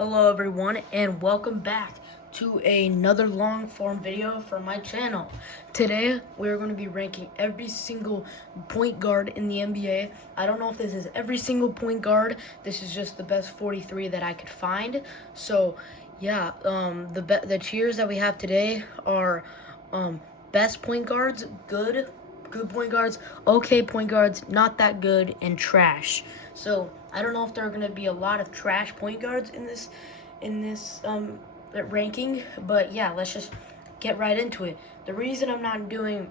Hello everyone and welcome back to another long form video from my channel. Today we're going to be ranking every single point guard in the NBA. I don't know if this is every single point guard. This is just the best 43 that I could find. So yeah, the tiers that we have today are best point guards, good point guards, okay point guards, not that good, and trash. So I don't know if there are gonna be a lot of trash point guards in this ranking, but yeah, let's just get right into it. The reason I'm not doing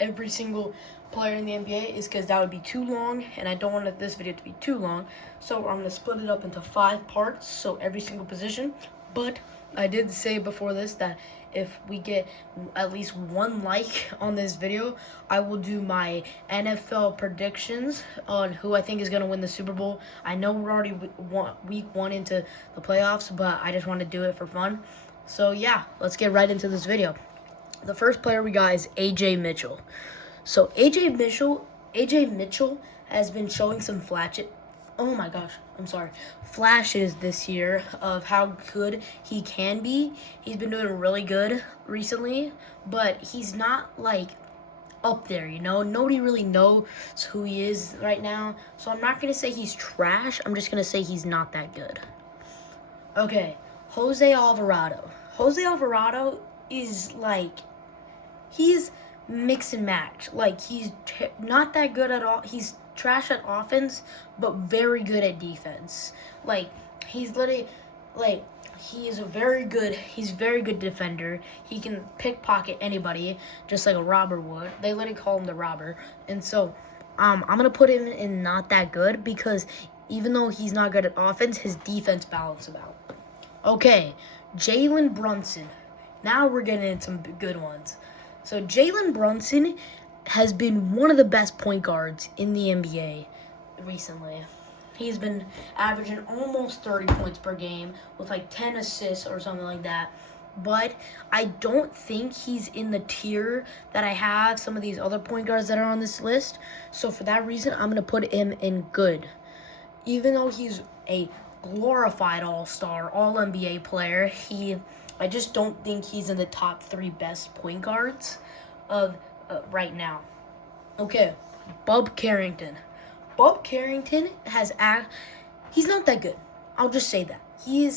every single player in the NBA is because that would be too long, and I don't want this video to be too long. So I'm gonna split it up into 5 parts, so every single position. But I did say before this that if we get at least 1 like on this video, I will do my NFL predictions on who I think is going to win the Super Bowl. I know we're already week 1 into the playoffs, but I just want to do it for fun. So yeah, let's get right into this video. The first player we got is AJ Mitchell. So AJ Mitchell has been showing some flashes this year of how good he can be. He's been doing really good recently, but he's not like up there, Nobody really knows who he is right now. So I'm not going to say he's trash. I'm just going to say he's not that good. Okay, Jose Alvarado. Jose Alvarado is he's mix and match. He's not that good at all. He's trash at offense, but very good at defense. He's literally he's very good defender. He can pickpocket anybody just like a robber would. They literally call him the robber. And so I'm gonna put him in not that good because even though he's not good at offense, his defense balances him out. Okay, Jalen Brunson. Now we're getting into some good ones. So Jalen Brunson has been one of the best point guards in the NBA recently. He's been averaging almost 30 points per game with 10 assists or something like that. But I don't think he's in the tier that I have some of these other point guards that are on this list. So for that reason, I'm going to put him in good. Even though he's a glorified all-star, all-NBA player, I just don't think he's in the top 3 best point guards of right now. Okay, Bub Carrington. Bub Carrington he's not that good. I'll just say that. He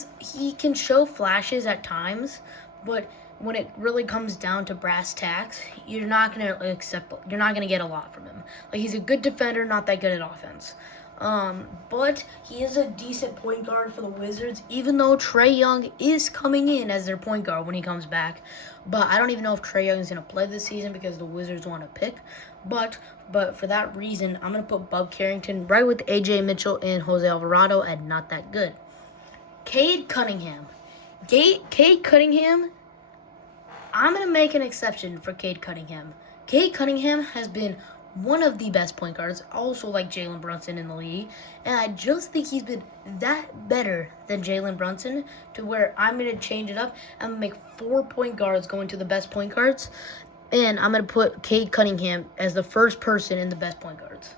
can show flashes at times, but when it really comes down to brass tacks, you're not gonna get a lot from him. He's a good defender, not that good at offense. But he is a decent point guard for the Wizards, even though Trae Young is coming in as their point guard when he comes back. But I don't even know if Trae Young is going to play this season because the Wizards want to pick. But for that reason, I'm going to put Bub Carrington right with AJ Mitchell and Jose Alvarado and not that good. Cade Cunningham. Cade Cunningham, I'm going to make an exception for Cade Cunningham. Cade Cunningham has been one of the best point guards, also like Jalen Brunson in the league. And I just think he's been that better than Jalen Brunson to where I'm going to change it up. I'm going to make 4 point guards going to the best point guards. And I'm going to put Cade Cunningham as the first person in the best point guards.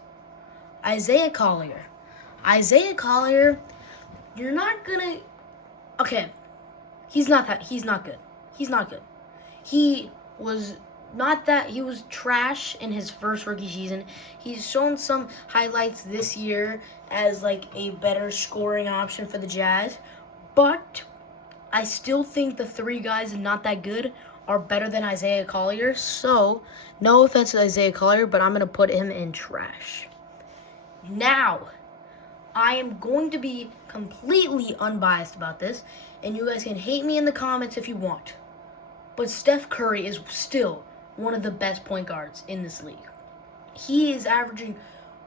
Isaiah Collier. You're not going to... Okay, he's not good. He was trash in his first rookie season. He's shown some highlights this year as a better scoring option for the Jazz. But I still think the 3 guys not that good are better than Isaiah Collier. So, no offense to Isaiah Collier, but I'm going to put him in trash. Now, I am going to be completely unbiased about this, and you guys can hate me in the comments if you want. But Steph Curry is still one of the best point guards in this league. He is averaging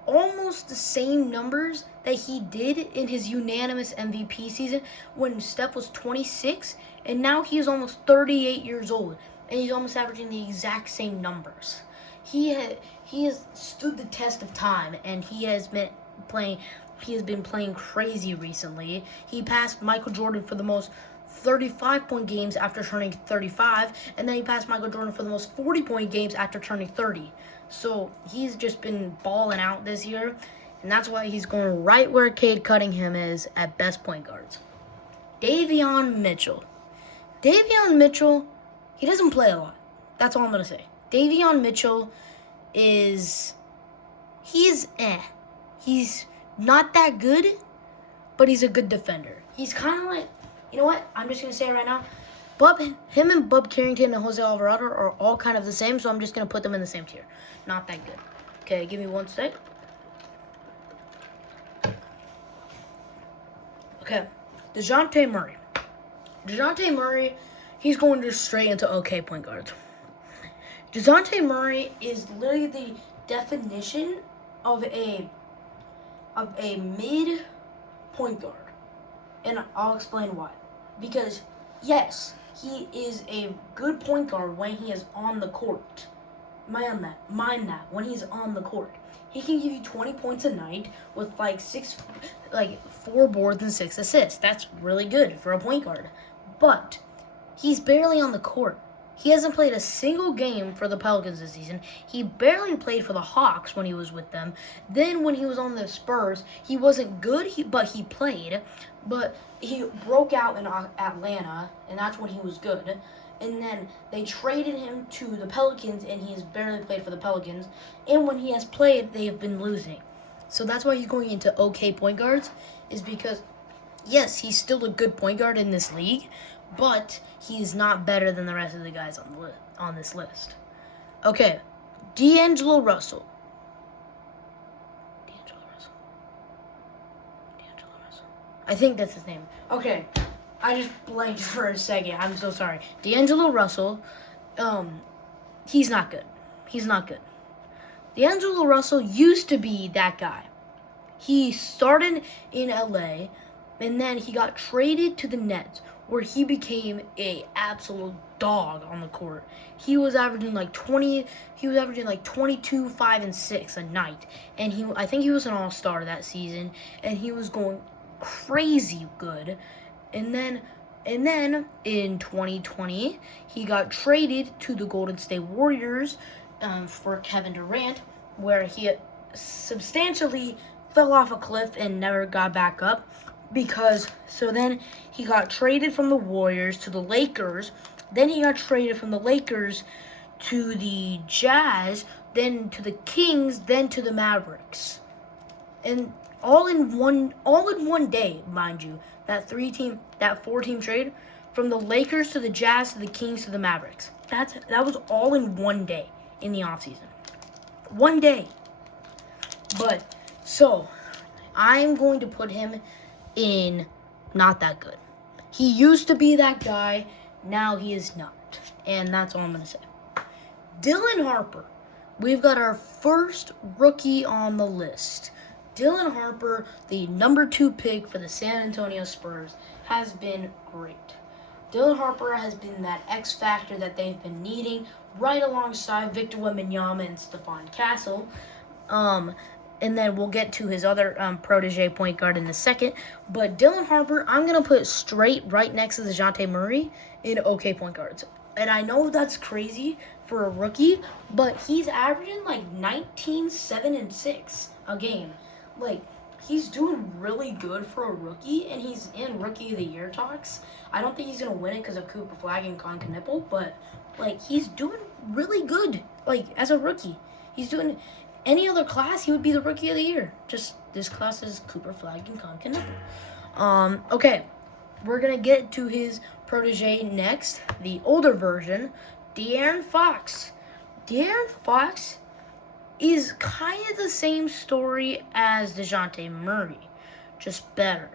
almost the same numbers that he did in his unanimous MVP season when Steph was 26, and now he is almost 38 years old, and he's almost averaging the exact same numbers. He has stood the test of time, and he has been playing crazy recently. He passed Michael Jordan for the most 35-point games after turning 35, and then he passed Michael Jordan for the most 40-point games after turning 30. So he's just been balling out this year, and that's why he's going right where Cade Cunningham is at best point guards. Davion Mitchell. Davion Mitchell, he doesn't play a lot. That's all I'm going to say. Davion Mitchell he's He's not that good, but he's a good defender. He's kind of like, you know what? I'm just going to say it right now. Him and Bub Carrington and Jose Alvarado are all kind of the same, so I'm just going to put them in the same tier. Not that good. Okay, give me one sec. Okay, DeJounte Murray. DeJounte Murray, he's going just straight into okay point guards. DeJounte Murray is literally the definition of a mid point guard. And I'll explain why. Because, yes, he is a good point guard when he is on the court. Mind that. When he's on the court. He can give you 20 points a night with 4 boards and 6 assists. That's really good for a point guard. But he's barely on the court. He hasn't played a single game for the Pelicans this season. He barely played for the Hawks when he was with them. Then when he was on the Spurs, he wasn't good, but he played. But he broke out in Atlanta, and that's when he was good. And then they traded him to the Pelicans, and he has barely played for the Pelicans. And when he has played, they have been losing. So that's why he's going into okay point guards, is because, yes, he's still a good point guard in this league, but he's not better than the rest of the guys on this list. Okay, D'Angelo Russell. I think that's his name. Okay, I just blanked for a second. I'm so sorry. D'Angelo Russell, he's not good. He's not good. D'Angelo Russell used to be that guy. He started in LA, and then he got traded to the Nets, where he became a absolute dog on the court. He was averaging 22, 5, and 6 a night. And I think he was an all-star that season, and he was going crazy good. And then in 2020, he got traded to the Golden State Warriors for Kevin Durant, where he substantially fell off a cliff and never got back up. Then he got traded from the Warriors to the Lakers. Then he got traded from the Lakers to the Jazz, then to the Kings, then to the Mavericks. And all in one day, mind you. That 4-team trade from the Lakers to the Jazz to the Kings to the Mavericks. That was all in one day in the offseason. One day. But so I'm going to put him in not that good. He used to be that guy, now he is not. And that's all I'm going to say. Dylan Harper. We've got our first rookie on the list. Dylan Harper, the number 2 pick for the San Antonio Spurs, has been great. Dylan Harper has been that X factor that they've been needing, right alongside Victor Wembanyama and Stephon Castle. And then we'll get to his other protege point guard in a second. But Dylan Harper, I'm going to put straight right next to DeJounte Murray in okay point guards. And I know that's crazy for a rookie, but he's averaging 19, 7, and 6 a game. He's doing really good for a rookie, and he's in Rookie of the Year talks. I don't think he's going to win it because of Cooper Flagg and Con Knipple, but, he's doing really good, as a rookie. He's doing... Any other class, he would be the Rookie of the Year. Just this class is Cooper Flagg and Con Knipple. Okay, we're going to get to his protege next, the older version, De'Aaron Fox. De'Aaron Fox is kind of the same story as DeJounte Murray, just better.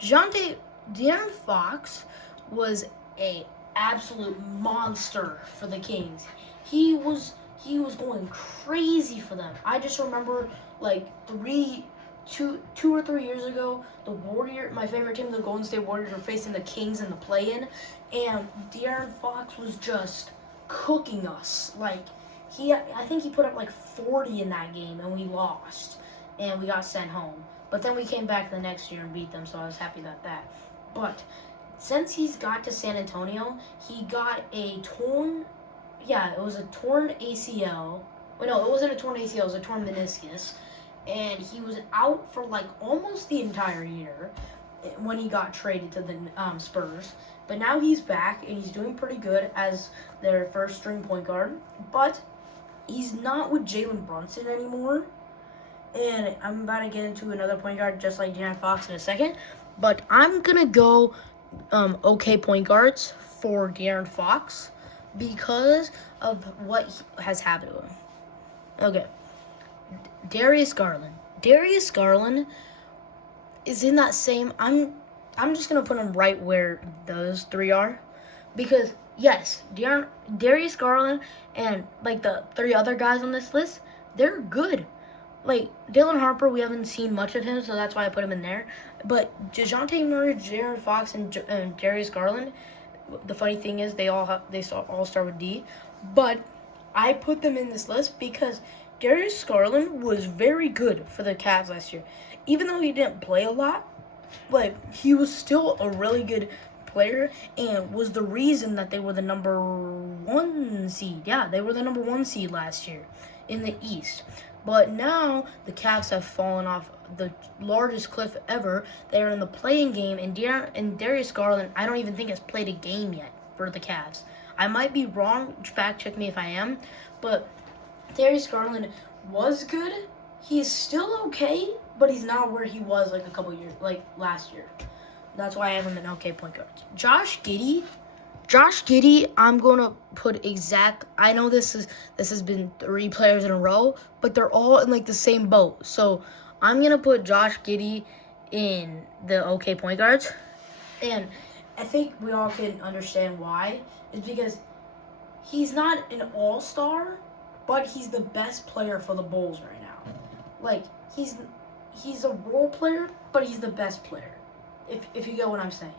De'Aaron Fox was a absolute monster for the Kings. He was going crazy for them. I just remember 2 or 3 years ago, my favorite team, the Golden State Warriors, were facing the Kings in the play-in, and De'Aaron Fox was just cooking us. I think he put up 40 in that game, and we lost, and we got sent home. But then we came back the next year and beat them, so I was happy about that. But since he's got to San Antonio, he got a torn ACL. Well, no, it wasn't a torn ACL, it was a torn meniscus. And he was out for almost the entire year. when he got traded to the Spurs. But now he's back and he's doing pretty good as their first string point guard. But he's not with Jalen Brunson anymore. And I'm about to get into another point guard just like De'Aaron Fox in a second. But I'm going to go okay point guards for De'Aaron Fox because of what has happened to him. Okay. Darius Garland. Darius Garland is in that same... I'm just going to put him right where those three are. Because, yes, Darius Garland and, like, the three other guys on this list, they're good. Like, Dylan Harper, we haven't seen much of him, so that's why I put him in there. But DeJounte Murray, De'Aaron Fox, and Darius Garland, the funny thing is they all start with D. But I put them in this list because Darius Garland was very good for the Cavs last year. Even though he didn't play a lot, like, he was still a really good player and was the reason that they were the number 1 seed. Yeah, they were the number 1 seed last year in the East. But now the Cavs have fallen off the largest cliff ever. They're in the play-in game, and Darius Garland, I don't even think has played a game yet for the Cavs. I might be wrong. Fact check me if I am. But Darius Garland was good. He is still okay, but he's not where he was like a couple years, like last year. That's why I have him in okay point guards. Josh Giddey, I'm gonna put exact. I know this has been 3 players in a row, but they're all in like the same boat. So I'm gonna put Josh Giddey in the okay point guards, and I think we all can understand why. It's because he's not an all-star, but he's the best player for the Bulls right now. Like he's a role player, but he's the best player. If you get what I'm saying.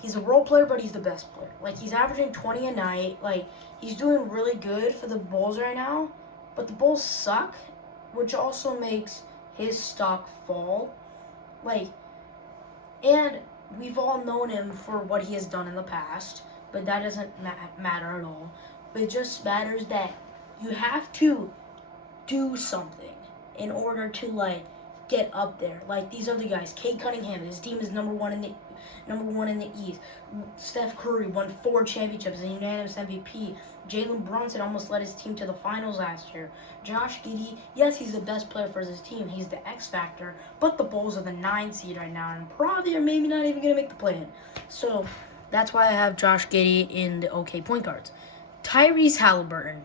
He's a role player, but he's the best player. Like, he's averaging 20 a night. Like, he's doing really good for the Bulls right now. But the Bulls suck, which also makes his stock fall. Like, and we've all known him for what he has done in the past. But that doesn't matter at all. But it just matters that you have to do something in order to, like, get up there. Like these other guys, Cade Cunningham, his team is number one in the East. Steph Curry won 4 championships, a unanimous MVP. Jalen Brunson almost led his team to the finals last year. Josh Giddey, yes, he's the best player for his team. He's the X factor, but the Bulls are the 9 seed right now, and probably are maybe not even gonna make the play-in. So that's why I have Josh Giddey in the okay point guards. Tyrese Halliburton,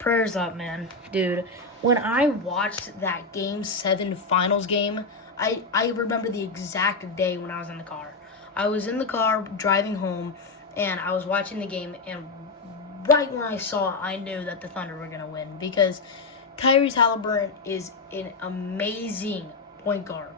prayers up, man, dude. When I watched that Game 7 finals game, I remember the exact day when I was in the car. I was in the car driving home, and I was watching the game, and right when I saw it, I knew that the Thunder were going to win because Tyrese Halliburton is an amazing point guard.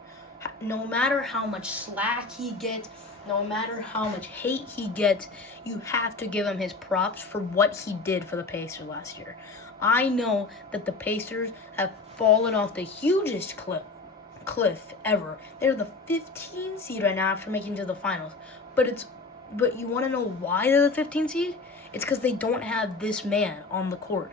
No matter how much slack he gets, no matter how much hate he gets, you have to give him his props for what he did for the Pacers last year. I know that the Pacers have fallen off the hugest cliff ever. They're the 15 seed right now after making it to the finals. But you want to know why they're the 15 seed? It's because they don't have this man on the court.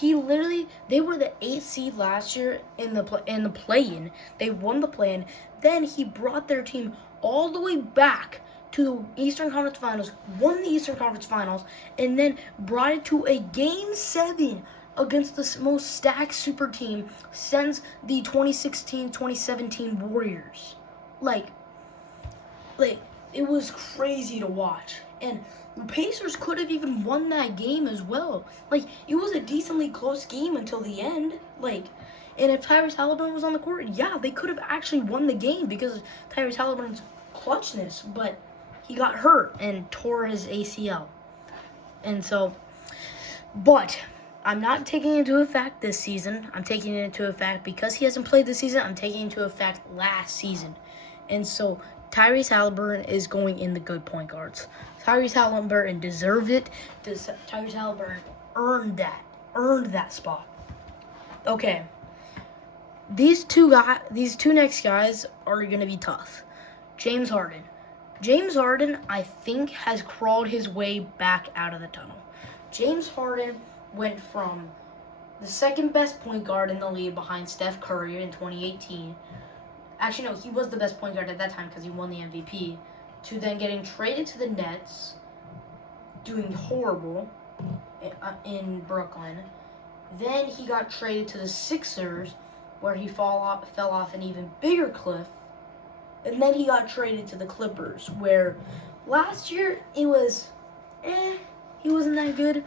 They were the 8th seed last year in the play-in. They won the play-in. Then he brought their team all the way back to the Eastern Conference Finals, won the Eastern Conference Finals, and then brought it to a Game 7 against the most stacked super team since the 2016-2017 Warriors. Like, it was crazy to watch. And the Pacers could have even won that game as well. Like, it was a decently close game until the end. Like, and if Tyrese Halliburton was on the court, yeah, they could have actually won the game because of Tyrese Halliburton's clutchness. But he got hurt and tore his ACL. And so, but I'm not taking into effect this season. I'm taking it into effect because he hasn't played this season. I'm taking into effect last season. And so Tyrese Halliburton is going in the good point guards. Tyrese Halliburton deserved it. Tyrese Halliburton earned that spot. Okay. These two next guys are going to be tough. James Harden. James Harden, I think, has crawled his way back out of the tunnel. James Harden went from the second best point guard in the league behind Steph Curry in 2018 Actually, no, he was the best point guard at that time because he won the MVP. To then getting traded to the Nets, doing horrible in Brooklyn. Then he got traded to the Sixers, where he fell off an even bigger cliff. And then he got traded to the Clippers, where last year it was, he wasn't that good.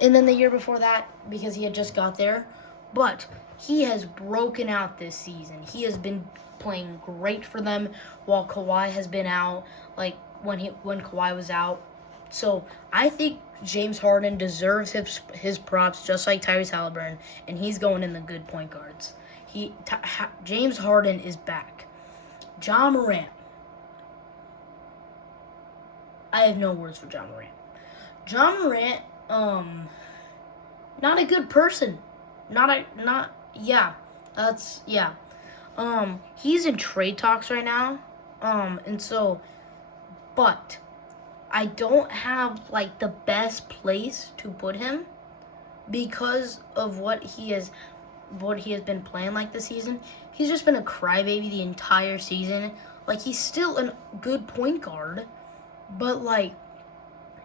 And then the year before that, because he had just got there. But he has broken out this season. He has been playing great for them while Kawhi has been out, like when Kawhi was out. So I think James Harden deserves his props just like Tyrese Halliburton, and he's going in the good point guards. James Harden is back. Ja Morant. I have no words for Ja Morant. Ja Morant, not a good person. He's in trade talks right now. But I don't have like the best place to put him because of what he has been playing like this season. He's just been a crybaby the entire season. Like, he's still a good point guard, but like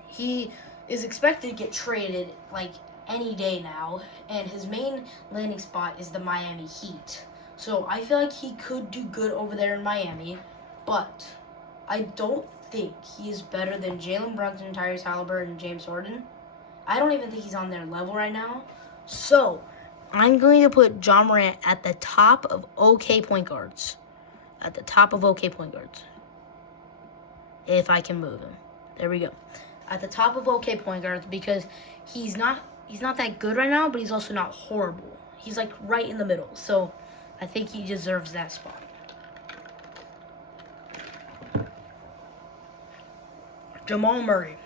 he is expected to get traded like any day now, and his main landing spot is the Miami Heat. So I feel like he could do good over there in Miami, but I don't think he is better than Jalen Brunson, Tyrese Halliburton, and James Harden. I don't even think he's on their level right now. So I'm going to put Ja Morant at the top of OK point guards. At the top of OK point guards. If I can move him. There we go. At the top of OK point guards, because he's not that good right now, but he's also not horrible. He's like right in the middle. So I think he deserves that spot. Jamal Murray.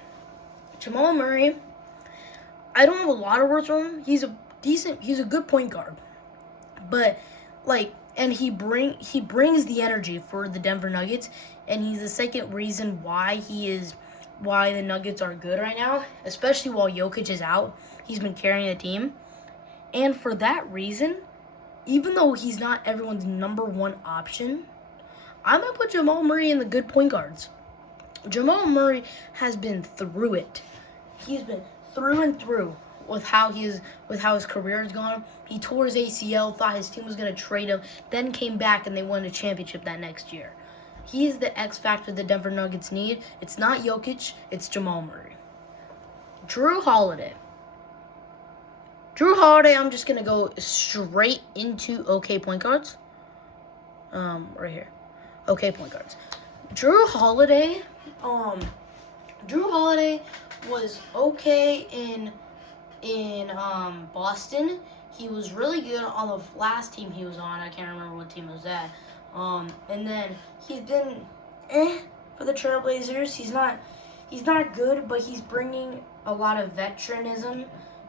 I don't have a lot of words for him. He's a good point guard. But like, and he brings the energy for the Denver Nuggets, and he's the second reason why the Nuggets are good right now, especially while Jokic is out. He's been carrying the team. And for that reason, even though he's not everyone's number one option, I'm going to put Jamal Murray in the good point guards. Jamal Murray has been through it. He's been through and through with how his career has gone. He tore his ACL, thought his team was going to trade him, then came back and they won a championship that next year. He is the X factor the Denver Nuggets need. It's not Jokic, it's Jamal Murray. Drew Holiday, I'm just going to go straight into OK point guards. Right here. OK point guards. Drew Holiday was okay in Boston. He was really good on the last team he was on. I can't remember what team it was at. And then he's been for the Trailblazers. He's not good, but he's bringing a lot of veteranism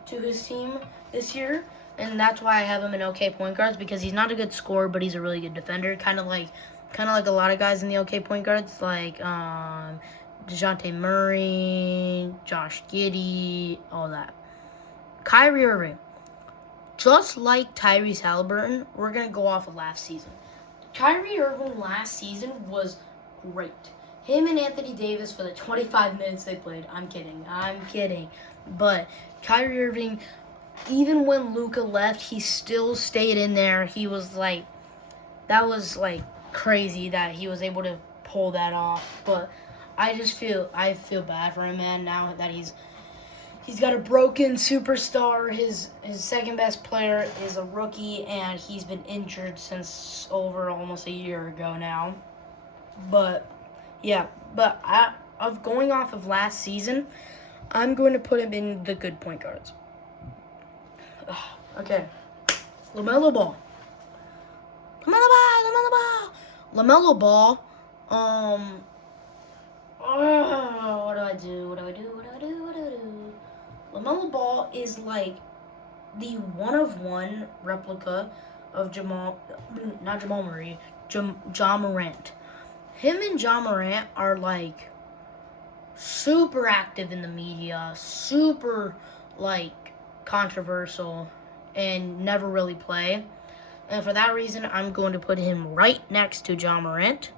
to his team this year, and that's why I have him in OK point guards, because he's not a good scorer, but he's a really good defender. Kind of like a lot of guys in the OK point guards, like DeJounte Murray, Josh Giddey, all that. Kyrie Irving. Just like Tyrese Halliburton, we're going to go off of last season. Kyrie Irving last season was great. Him and Anthony Davis for the 25 minutes they played. I'm kidding. But Kyrie Irving, even when Luka left, he still stayed in there. He was like, that was like crazy that he was able to pull that off. But I feel bad for him, man, now that he's got a broken superstar. His second best player is a rookie, and he's been injured since over almost a year ago now. But yeah, of going off of last season, I'm going to put him in the good point guards. Okay, LaMelo Ball. What do I do? LaMelo Ball is like the one-of-one replica of Ja Morant. Him and Ja Morant are like super active in the media, super like controversial, and never really play. And for that reason, I'm going to put him right next to Ja Morant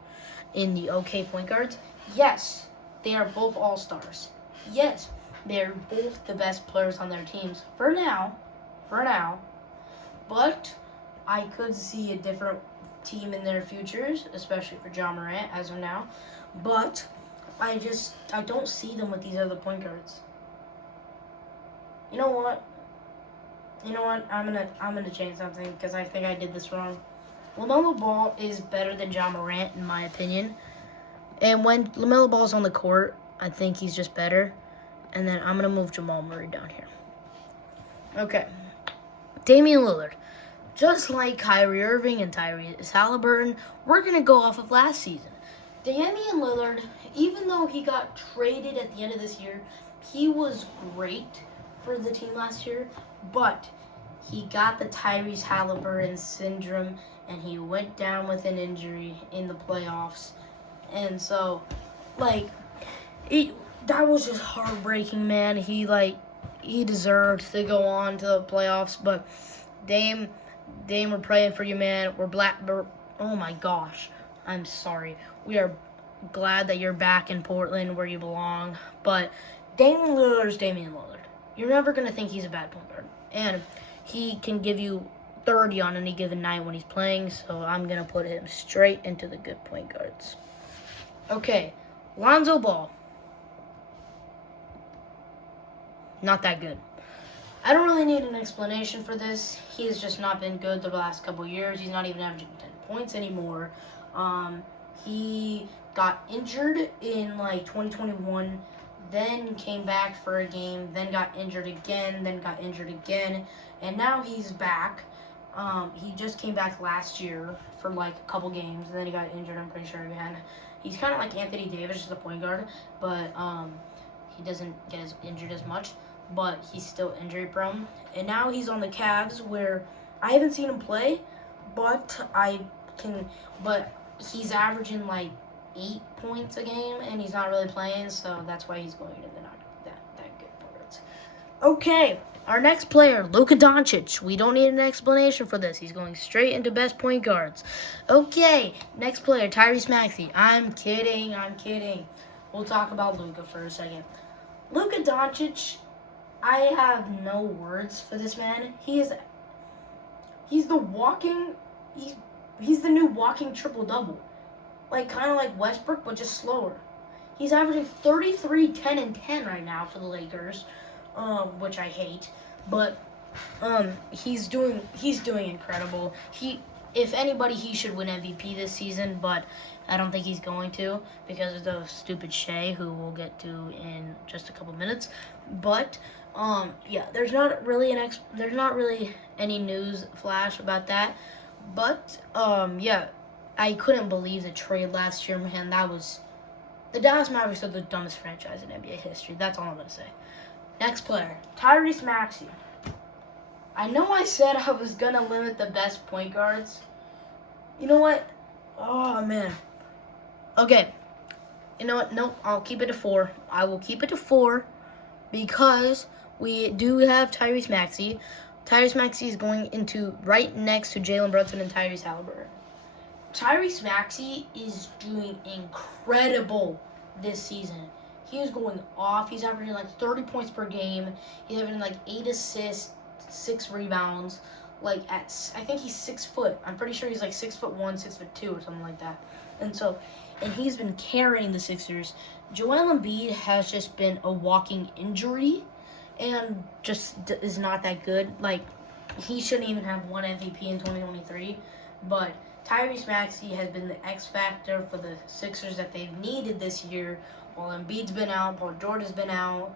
in the OK point guards. Yes, they are both all-stars. Yes, they're both the best players on their teams for now. But I could see a different team in their futures, especially for Ja Morant as of now. But I don't see them with these other point guards. You know what? I'm gonna change something because I think I did this wrong. LaMelo Ball is better than Ja Morant in my opinion. And when LaMelo Ball's on the court, I think he's just better. And then I'm gonna move Jamal Murray down here. Okay. Damian Lillard. Just like Kyrie Irving and Tyrese Halliburton, we're going to go off of last season. Damian Lillard, even though he got traded at the end of this year, he was great for the team last year, but he got the Tyrese Halliburton syndrome, and he went down with an injury in the playoffs. And so, that was just heartbreaking, man. He deserved to go on to the playoffs, but Dame, we're praying for you, man. Oh my gosh. I'm sorry. We are glad that you're back in Portland where you belong. But Damian Lillard's Damian Lillard. You're never going to think he's a bad point guard. And he can give you 30 on any given night when he's playing. So I'm going to put him straight into the good point guards. Okay. Lonzo Ball. Not that good. I don't really need an explanation for this. He has just not been good the last couple years. He's not even averaging 10 points anymore. He got injured in 2021, then came back for a game, then got injured again, and now he's back. He just came back last year for a couple games, and then he got injured, I'm pretty sure, again. He's kind of like Anthony Davis, just a point guard, but he doesn't get injured as much. But he's still injury prone. And now he's on the Cavs where I haven't seen him play, but he's averaging 8 points a game and he's not really playing, so that's why he's going into that good points. Okay, our next player, Luka Doncic. We don't need an explanation for this. He's going straight into best point guards. Okay, next player, Tyrese Maxey. I'm kidding. We'll talk about Luka for a second. Luka Doncic, I have no words for this man. He's the new walking triple-double. Kind of like Westbrook, but just slower. He's averaging 33, 10, and 10 right now for the Lakers, which I hate. But he's doing incredible. If anybody, he should win MVP this season, but I don't think he's going to because of the stupid Shea, who we'll get to in just a couple minutes. But there's not really any news flash about that. But I couldn't believe the trade last year, man. The Dallas Mavericks are the dumbest franchise in NBA history. That's all I'm gonna say. Next player, Tyrese Maxey. I know I said I was gonna limit the best point guards. You know what? Oh man. Okay. You know what? Nope. I'll keep it to 4. I will keep it to 4 because we do have Tyrese Maxey. Tyrese Maxey is going into right next to Jalen Brunson and Tyrese Halliburton. Tyrese Maxey is doing incredible this season. He is going off. He's averaging 30 points per game. He's having 8 assists, 6 rebounds. I think he's 6 foot. I'm pretty sure he's 6'1", 6'2", or something like that. And he's been carrying the Sixers. Joel Embiid has just been a walking injury, and just is not that good. He shouldn't even have won MVP in 2023, but Tyrese Maxey has been the X factor for the Sixers that they've needed this year. While Embiid's been out, Paul George has been out,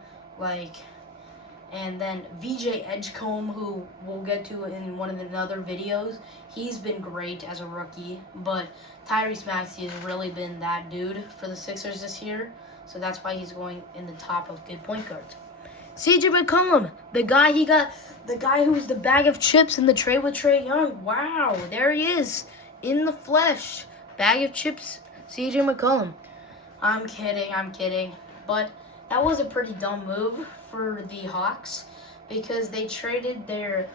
and then VJ Edgecombe, who we'll get to in one of the other videos, he's been great as a rookie, but Tyrese Maxey has really been that dude for the Sixers this year, so that's why he's going in the top of good point guards. CJ McCollum, the guy who was the bag of chips in the trade with Trae Young. Wow, there he is. In the flesh. Bag of chips, CJ McCollum. I'm kidding. But that was a pretty dumb move for the Hawks because they traded their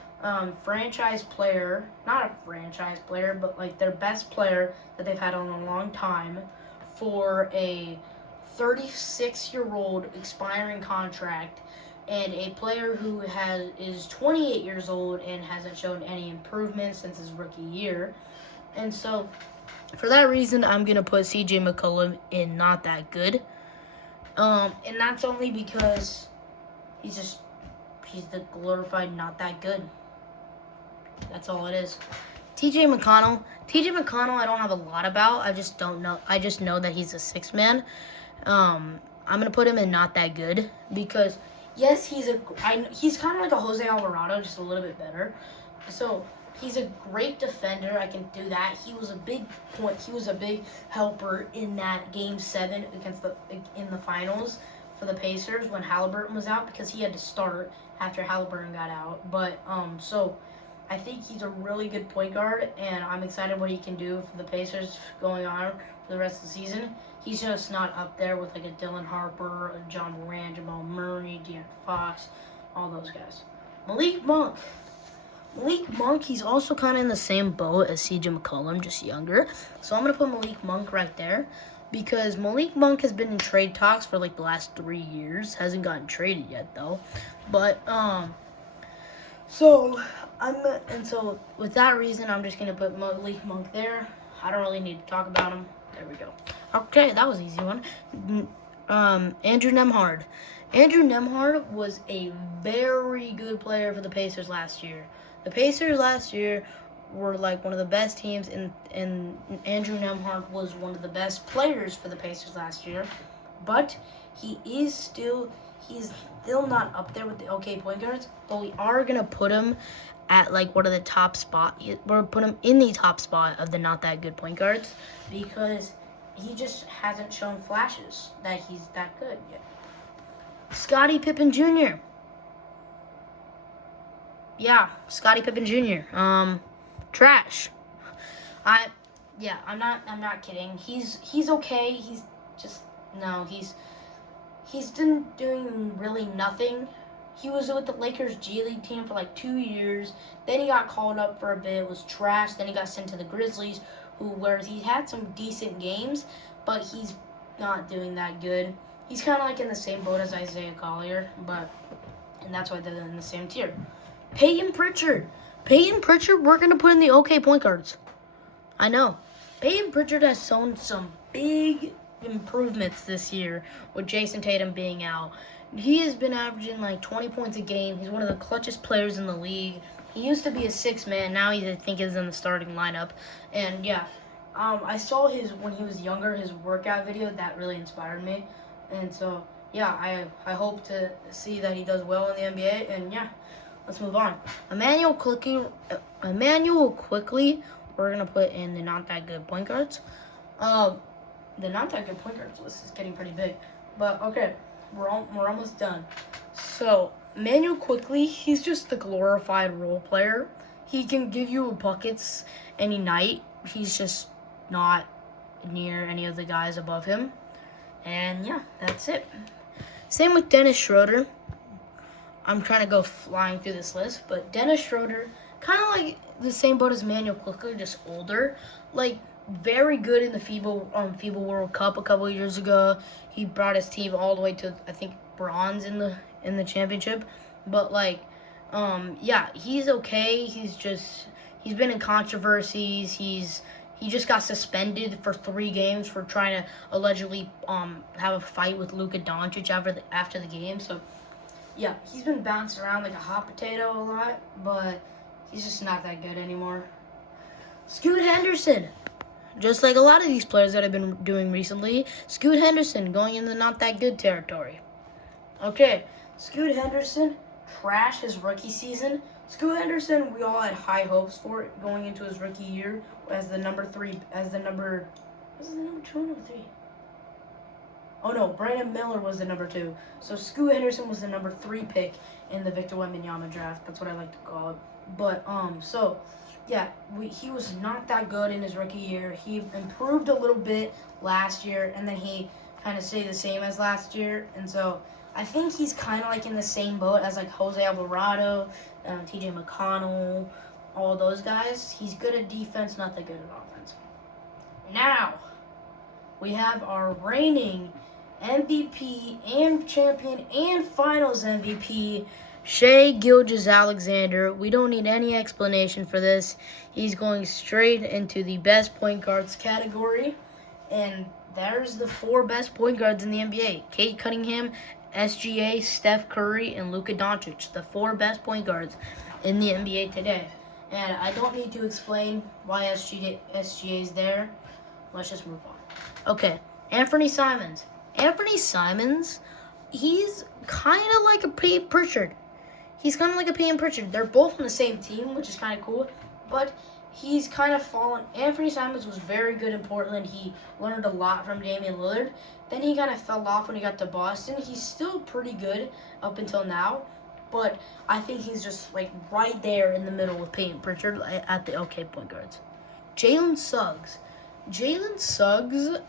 franchise player, not a franchise player, but like their best player that they've had on a long time for a 36-year-old expiring contract, and a player who is 28 years old and hasn't shown any improvement since his rookie year. And so, for that reason, I'm going to put CJ McCollum in not that good. And that's only because he's the glorified not that good. That's all it is. TJ McConnell, I don't have a lot about. I just don't know. I just know that he's a six man. I'm gonna put him in not that good because yes, he's kind of like a Jose Alvarado, just a little bit better. So he's a great defender. I can do that. He was a big point. He was a big helper in that Game 7 in the finals for the Pacers when Halliburton was out because he had to start after Halliburton got out. But so I think he's a really good point guard, and I'm excited what he can do for the Pacers going on for the rest of the season. He's just not up there with like a Dylan Harper, a John Moran, Jamal Murray, De'Aaron Fox, all those guys. Malik Monk, he's also kind of in the same boat as CJ McCollum, just younger. So I'm going to put Malik Monk right there because Malik Monk has been in trade talks for like the last 3 years. Hasn't gotten traded yet though. But so with that reason, I'm just going to put Malik Monk there. I don't really need to talk about him. There we go. Okay, that was an easy one. Andrew Nembhard. Andrew Nembhard was a very good player for the Pacers last year. The Pacers last year were like one of the best teams, and Andrew Nembhard was one of the best players for the Pacers last year. But he's still not up there with the okay point guards. But we are gonna put him at like one of the top spot. We're put him in the top spot of the not that good point guards because he just hasn't shown flashes that he's that good yet. Scottie Pippen Jr. Yeah, Scottie Pippen Jr. Trash. I'm not kidding. He's okay. He's been doing really nothing. He was with the Lakers G League team for like 2 years. Then he got called up for a bit. Was trash. Then he got sent to the Grizzlies, where he had some decent games, but he's not doing that good. He's kind of like in the same boat as Isaiah Collier, and that's why they're in the same tier. Peyton Pritchard, we're going to put in the okay point guards. I know. Peyton Pritchard has shown some big improvements this year with Jason Tatum being out. He has been averaging like 20 points a game. He's one of the clutchest players in the league. He used to be a six man. Now I think he's in the starting lineup. And yeah, I saw when he was younger, his workout video. That really inspired me. And so yeah, I hope to see that he does well in the NBA. And yeah, let's move on. Emmanuel Quickly, we're gonna put in the not that good point guards. The not that good point guards list is getting pretty big, but okay, we're almost done. So Emmanuel Quickly, he's just the glorified role player. He can give you buckets any night. He's just not near any of the guys above him. And yeah, that's it. Same with Dennis Schroeder. I'm trying to go flying through this list, but Dennis Schroeder, kind of like the same boat as Emmanuel Quickly, just older. Like, very good in the FIBA World Cup a couple of years ago. He brought his team all the way to, I think, bronze in the championship. But yeah, he's okay. He's been in controversies. He just got suspended for 3 games for trying to allegedly have a fight with Luka Doncic after the game. So yeah, he's been bounced around like a hot potato a lot, but he's just not that good anymore. Scoot Henderson. Just like a lot of these players that I've been doing recently, Scoot Henderson going in the not that good territory. Okay, Scoot Henderson, trash his rookie season. Scoot Henderson, we all had high hopes for it going into his rookie year was it the number 2 or number 3? Oh no, Brandon Miller was the number 2. So Scoot Henderson was the number 3 pick in the Victor Wembanyama draft. That's what I like to call it. But so yeah, he was not that good in his rookie year. He improved a little bit last year, and then he kind of stayed the same as last year. And so I think he's kind of like in the same boat as like Jose Alvarado, T.J. McConnell, all those guys. He's good at defense, not that good at offense. Now, we have our reigning MVP and champion and finals MVP, Shai Gilgeous-Alexander. We don't need any explanation for this. He's going straight into the best point guards category. And there's the 4 best point guards in the NBA. Cade Cunningham, SGA, Steph Curry, and Luka Doncic. The 4 best point guards in the NBA today. And I don't need to explain why SGA is there. Let's just move on. Okay, Anthony Simons. Anthony Simons, he's kind of like a Peyton Pritchard. They're both on the same team, which is kind of cool. But he's kind of fallen. Anthony Simons was very good in Portland. He learned a lot from Damian Lillard. Then he kind of fell off when he got to Boston. He's still pretty good up until now. But I think he's just like right there in the middle with Peyton Pritchard at the OK point guards. Jalen Suggs. Jalen Suggs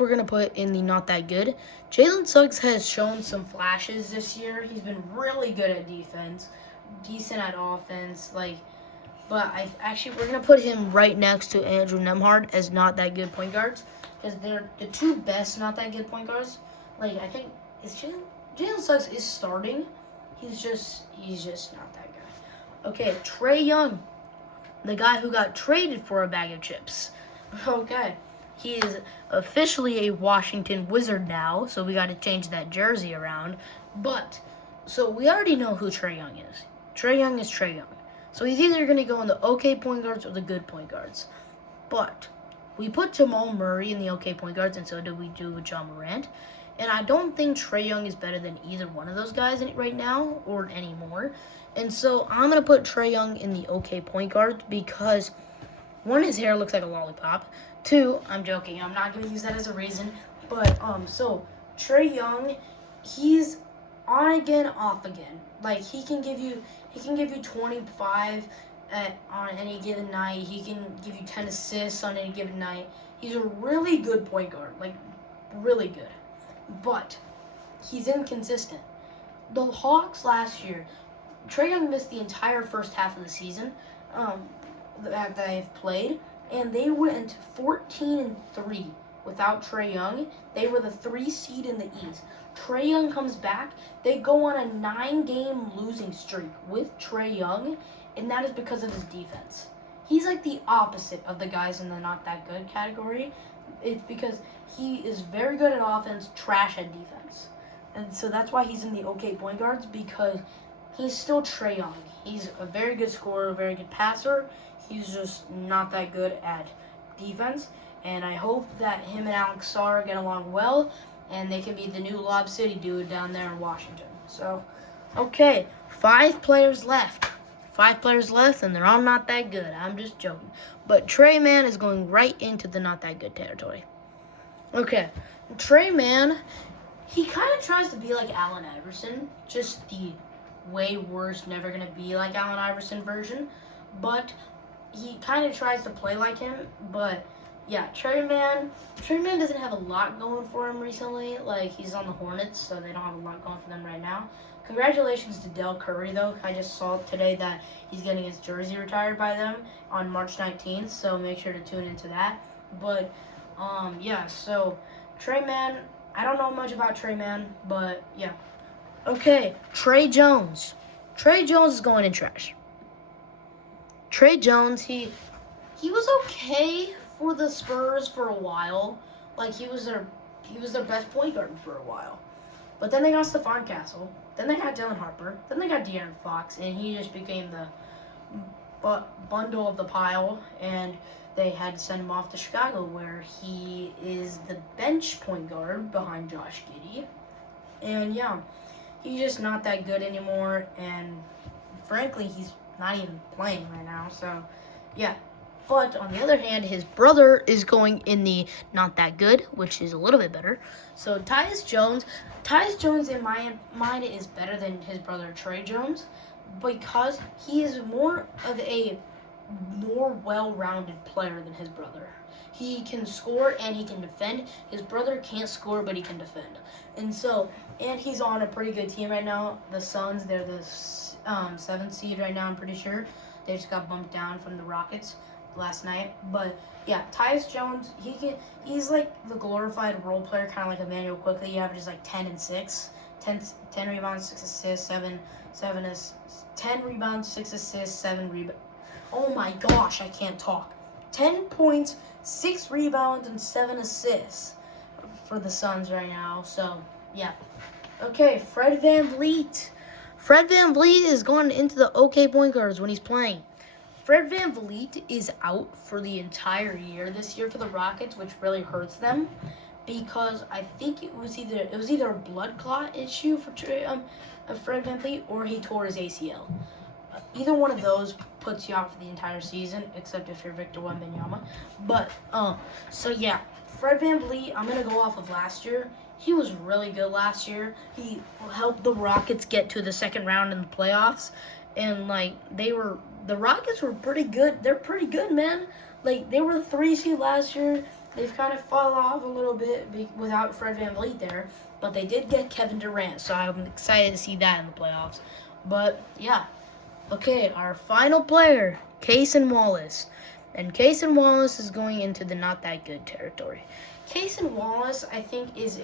we're going to put in the not that good. Jalen Suggs has shown some flashes this year. He's been really good at defense, decent at offense, but we're going to put him right next to Andrew Nembhard as not that good point guards because they're the 2 best not that good point guards. I think Jalen Suggs is starting. He's just not that good. Okay, Trae Young, the guy who got traded for a bag of chips. Okay. He is officially a Washington Wizard now, so we got to change that jersey around. So we already know who Trae Young is. Trae Young is Trae Young. So he's either going to go in the OK point guards or the good point guards. But we put Jamal Murray in the OK point guards, and so did we do with John Morant. And I don't think Trae Young is better than either one of those guys right now or anymore. And so I'm going to put Trae Young in the OK point guard because, 1, his hair looks like a lollipop. 2, I'm joking. I'm not going to use that as a reason. But, so, Trae Young, he's on again, off again. He can give you 25 on any given night. He can give you 10 assists on any given night. He's a really good point guard. Really good. But he's inconsistent. The Hawks last year, Trae Young missed the entire first half of the season that they've played. And they went 14-3 without Trae Young. They were the 3 seed in the East. Trae Young comes back. They go on a 9-game losing streak with Trae Young, and that is because of his defense. He's like the opposite of the guys in the not that good category. It's because he is very good at offense, trash at defense. And so that's why he's in the OK point guards, because he's still Trae Young. He's a very good scorer, a very good passer. He's just not that good at defense. And I hope that him and Alex Sarr get along well, and they can be the new Lob City dude down there in Washington. So, okay, 5 players left. 5 players left, and they're all not that good. I'm just joking. But Trae Man is going right into the not that good territory. Okay, Trae Man, he kind of tries to be like Allen Iverson, just the way worse, never going to be like Allen Iverson version. But he kind of tries to play like him, but yeah, Trae Man doesn't have a lot going for him recently. He's on the Hornets, so they don't have a lot going for them right now. Congratulations to Del Curry, though. I just saw today that he's getting his jersey retired by them on March 19th, so make sure to tune into that. But, yeah, so Trae Man, I don't know much about Trae Man, but yeah. Okay, Tre Jones. Tre Jones is going in trash. Tre Jones, he was okay for the Spurs for a while. He was their best point guard for a while. But then they got Stephon Castle. Then they got Dylan Harper. Then they got De'Aaron Fox, and he just became the bundle of the pile. And they had to send him off to Chicago, where he is the bench point guard behind Josh Giddey. And yeah, he's just not that good anymore. And frankly, he's not even playing right now, so yeah. But on the other hand, his brother is going in the not that good, which is a little bit better. So Tyus Jones in my mind is better than his brother Tre Jones because he is more of a more well-rounded player than his brother. He can score and he can defend. His brother can't score, but he can defend. And he's on a pretty good team right now. The Suns, they're the 7th seed right now, I'm pretty sure. They just got bumped down from the Rockets last night. But yeah, Tyus Jones, he's like the glorified role player, kind of like Emmanuel Quickly. He averages like 10 and 6. 10 rebounds, 6 assists, 10 rebounds, 6 assists, 7 rebounds. Oh my gosh, I can't talk. 10 points, 6 rebounds, and 7 assists for the Suns right now. So, yeah. Okay, Fred VanVleet. Fred VanVleet is going into the OK point guards when he's playing. Fred VanVleet is out for the entire year this year for the Rockets, which really hurts them, because I think it was either a blood clot issue for Fred VanVleet, or he tore his ACL. Either one of those puts you out for the entire season, except if you're Victor Wembanyama. But so yeah, Fred VanVleet, I'm gonna go off of last year. He was really good last year. He helped the Rockets get to the second round in the playoffs, and the Rockets were pretty good. They're pretty good, man. Like, they were the 3 seed last year. They've kind of fallen off a little bit without Fred VanVleet there, but they did get Kevin Durant, so I'm excited to see that in the playoffs. But yeah, okay, our final player, Cason Wallace. And Cason Wallace is going into the not that good territory. Cason Wallace, I think, it's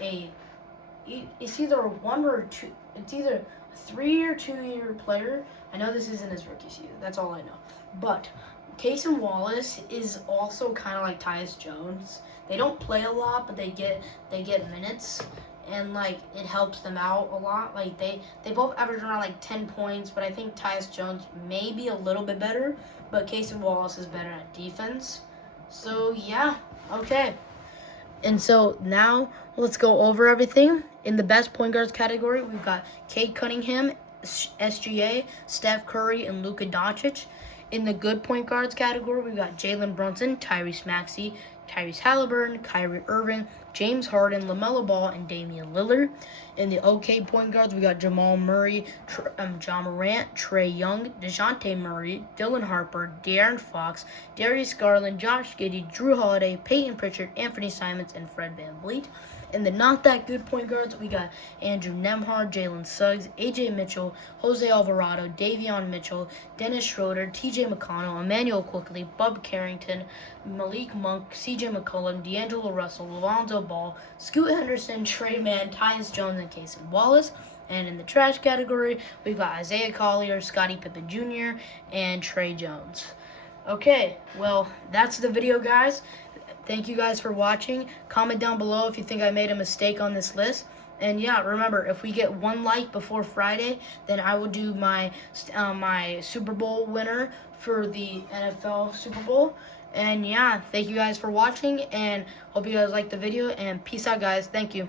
either a 1 or 2. It's either a 3 or 2 year player. I know this isn't his rookie season. That's all I know. But Cason Wallace is also kind of like Tyus Jones. They don't play a lot, but they get minutes, and like it helps them out a lot. Like they both average around like 10 points, but I think Tyus Jones may be a little bit better, but Cason Wallace is better at defense. So yeah, okay. And so now let's go over everything. In the best point guards category, we've got Cade Cunningham, SGA, Steph Curry, and Luka Doncic. In the good point guards category, we've got Jalen Brunson, Tyrese Maxey, Tyrese Halliburton, Kyrie Irving, James Harden, LaMelo Ball, and Damian Lillard. In the OK point guards, we got Jamal Murray, John Morant, Trae Young, DeJounte Murray, Dylan Harper, De'Aaron Fox, Darius Garland, Josh Giddey, Drew Holiday, Peyton Pritchard, Anthony Simons, and Fred VanVleet. In the not that good point guards, we got Andrew Nembhard, Jalen Suggs, AJ Mitchell, Jose Alvarado, Davion Mitchell, Dennis Schroeder, TJ McConnell, Emmanuel Quickly, Bub Carrington, Malik Monk, CJ McCollum, D'Angelo Russell, Lonzo Ball, Scoot Henderson, Trey Mann, Tyus Jones, and Cason Wallace. And in the trash category, we've got Isaiah Collier, Scottie Pippen Jr., and Trey Jones. Okay, well, that's the video, guys. Thank you guys for watching. Comment down below if you think I made a mistake on this list. And yeah, remember, if we get 1 like before Friday, then I will do my Super Bowl winner for the NFL Super Bowl. And yeah, thank you guys for watching, and hope you guys liked the video, and peace out, guys. Thank you.